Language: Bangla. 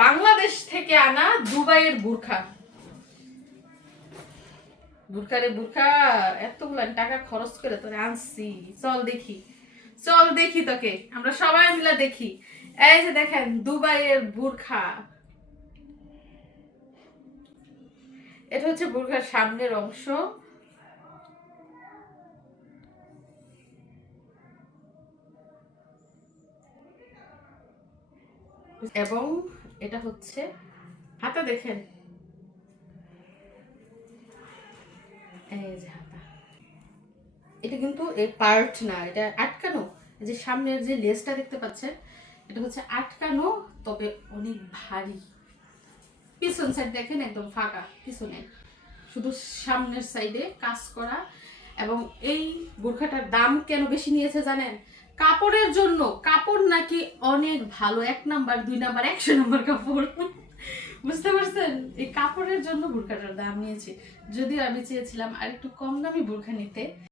বাংলাদেশ থেকে আনা দুবাইয়ের বুরখা। বুরখারে বুরখা, এতগুলা টাকা খরচ করে তোরে আনছি। চল দেখি, চল দেখি তোকে, আমরা সবাই মিলে দেখি। এই যে দেখেন দুবাইয়ের বুরখা, এটা হচ্ছে বুরখার সামনের অংশ। এবং এটা হচ্ছে হাতা, দেখেন এই যে হাতা। এটা কিন্তু এই পার্ট না, এটা আটকানো। এই যে সামনের যে লেসটা দেখতে পাচ্ছেন, এটা হচ্ছে আটকানো, তবে অনেক ভারী। পিছন সাইড দেখেন একদম ফাঁকা, পিছনে শুধু সামনের সাইডে কাজ করা। এবং এই বোরখাটার দাম কেন বেশি নিয়েছে জানেন? কাপড়ের জন্য। কাপড় নাকি অনেক ভালো, 1 নাম্বার 2 নাম্বার 100 নাম্বার কাপড়। বুঝতে পারছেন? এই কাপড়ের জন্য বোরখাটার দাম নিয়েছে। যদিও আমি চেয়েছিলাম আর একটু কম দামি বোরখা নিতে।